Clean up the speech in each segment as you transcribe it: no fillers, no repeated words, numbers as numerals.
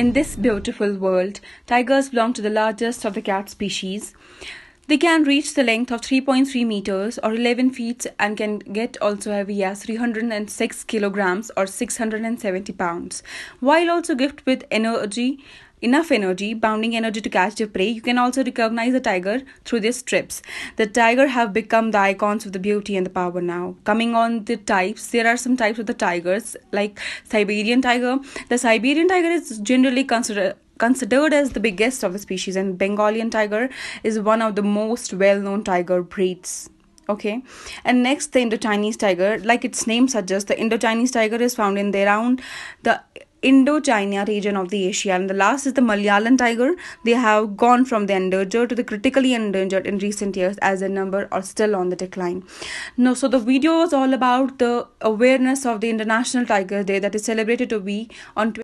In this beautiful world, tigers belong to the largest of the cat species. They can reach the length of 3.3 meters or 11 feet and can get also heavy as 306 kilograms or 670 pounds. While also gifted with enough energy, bounding energy to catch their prey, you can also recognize the tiger through their strips. The tiger have become the icons of the beauty and the power now. Coming on the types, there are some types of the tigers like Siberian tiger. The Siberian tiger is generally considered as the biggest of the species, and Bengalian tiger is one of the most well-known tiger breeds. Okay, and next the Indo-Chinese tiger. Like its name suggests, the Indo-Chinese tiger is found in around the Indochina region of the Asia. And the last is the Malayalam tiger. They have gone from the endangered to the critically endangered in recent years, as their number are still on the decline. No, so the video was all about the awareness of the International Tiger Day that is celebrated to be on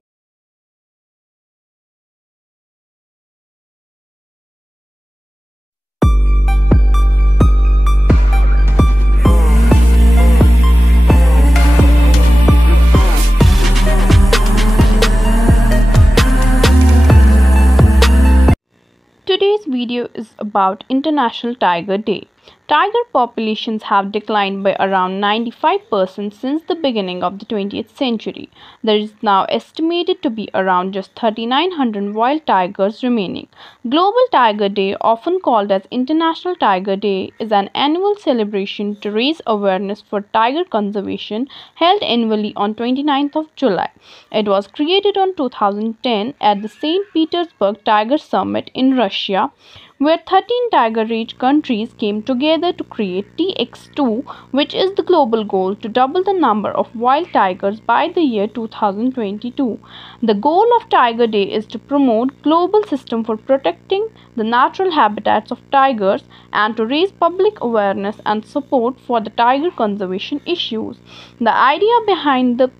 Today's video is about International Tiger Day. Tiger populations have declined by around 95% since the beginning of the 20th century. There is now estimated to be around just 3,900 wild tigers remaining. Global Tiger Day, often called as International Tiger Day, is an annual celebration to raise awareness for tiger conservation held annually on 29th of July. It was created on 2010 at the St. Petersburg Tiger Summit in Russia, where 13 tiger-rich countries came together to create TX2, which is the global goal to double the number of wild tigers by the year 2022. The goal of Tiger Day is to promote global system for protecting the natural habitats of tigers and to raise public awareness and support for the tiger conservation issues. The idea behind the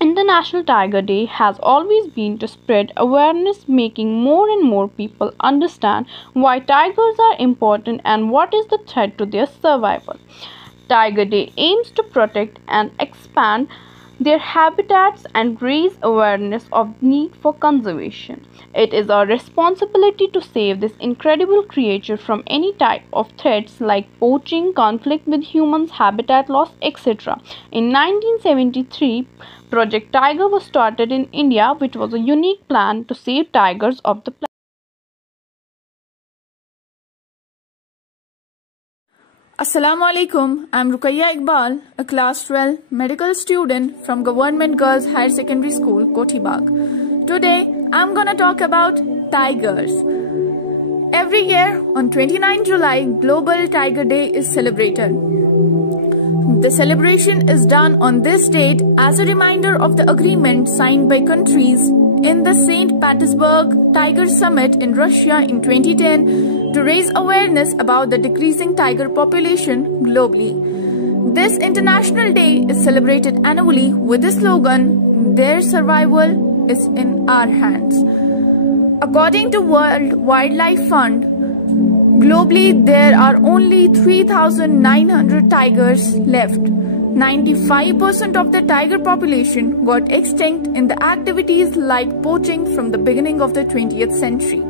International Tiger Day has always been to spread awareness, making more and more people understand why tigers are important and what is the threat to their survival. Tiger Day aims to protect and expand their habitats and raise awareness of the need for conservation. It is our responsibility to save this incredible creature from any type of threats like poaching, conflict with humans, habitat loss, etc. In 1973, Project Tiger was started in India, which was a unique plan to save tigers of the planet. Assalamu alaikum. I'm Ruqayya Iqbal, a class 12 medical student from Government Girls Higher Secondary School, Kotibag. Today, I'm gonna talk about tigers. Every year on 29 July, Global Tiger Day is celebrated. The celebration is done on this date as a reminder of the agreement signed by countries in the St. Petersburg Tiger Summit in Russia in 2010 to raise awareness about the decreasing tiger population globally. This International Day is celebrated annually with the slogan, "Their survival is in our hands." According to World Wildlife Fund, globally there are only 3,900 tigers left. 95% of the tiger population got extinct in the activities like poaching from the beginning of the 20th century.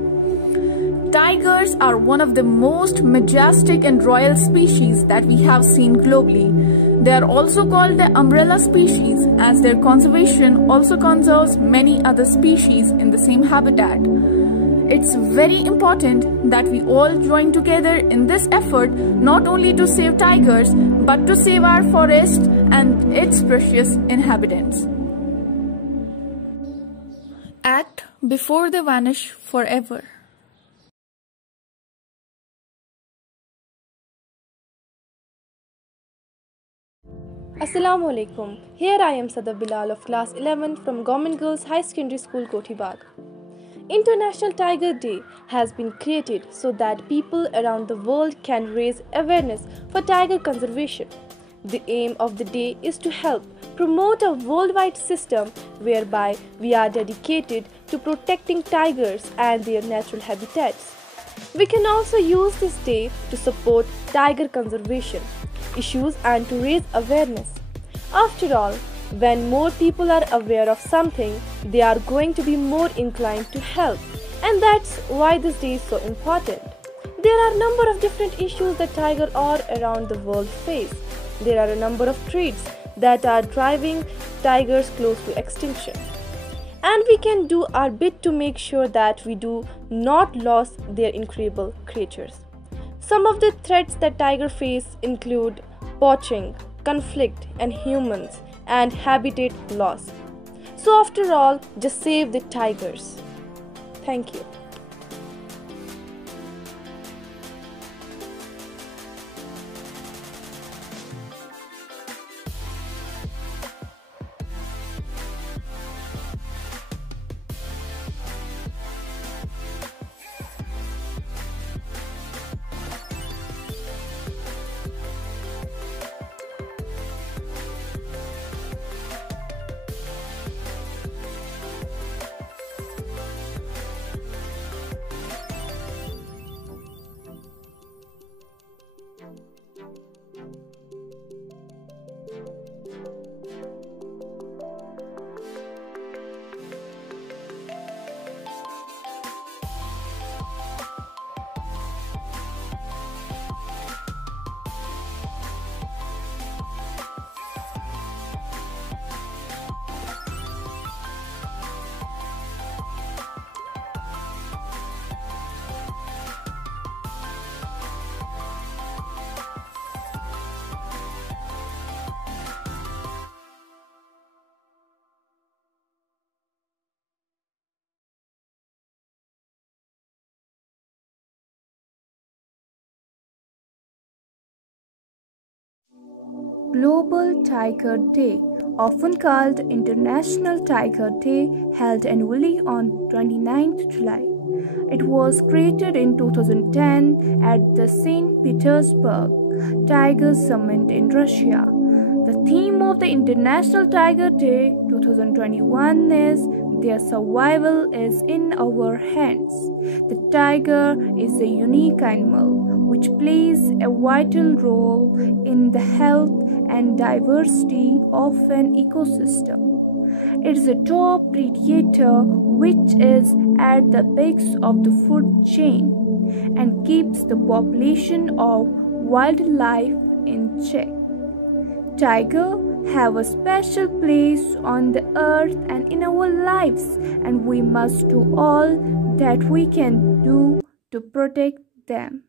Tigers are one of the most majestic and royal species that we have seen globally. They are also called the umbrella species as their conservation also conserves many other species in the same habitat. It's very important that we all join together in this effort not only to save tigers but to save our forest and its precious inhabitants. Act before they vanish forever. Assalamu alaikum. Here I am Sadaf Bilal of class 11 from Government Girls High Secondary School, Kotibag. International Tiger Day has been created so that people around the world can raise awareness for tiger conservation. The aim of the day is to help promote a worldwide system whereby we are dedicated to protecting tigers and their natural habitats. We can also use this day to support tiger conservation issues and to raise awareness. After all, When more people are aware of something, they are going to be more inclined to help. And that's why this day is so important. There are a number of different issues that tigers all around the world face. There are a number of threats that are driving tigers close to extinction. And we can do our bit to make sure that we do not lose their incredible creatures. Some of the threats that tigers face include poaching, conflict, and humans, and habitat loss. So after all, just save the tigers. Thank you. Global Tiger Day, often called International Tiger Day, held annually on 29th July. It was created in 2010 at the St. Petersburg Tiger Summit in Russia. The theme of the International Tiger Day 2021 is "Their survival is in our hands." The tiger is a unique animal which plays a vital role in the health and diversity of an ecosystem. It is a top predator which is at the base of the food chain and keeps the population of wildlife in check. Tigers have a special place on the earth and in our lives, and we must do all that we can do to protect them.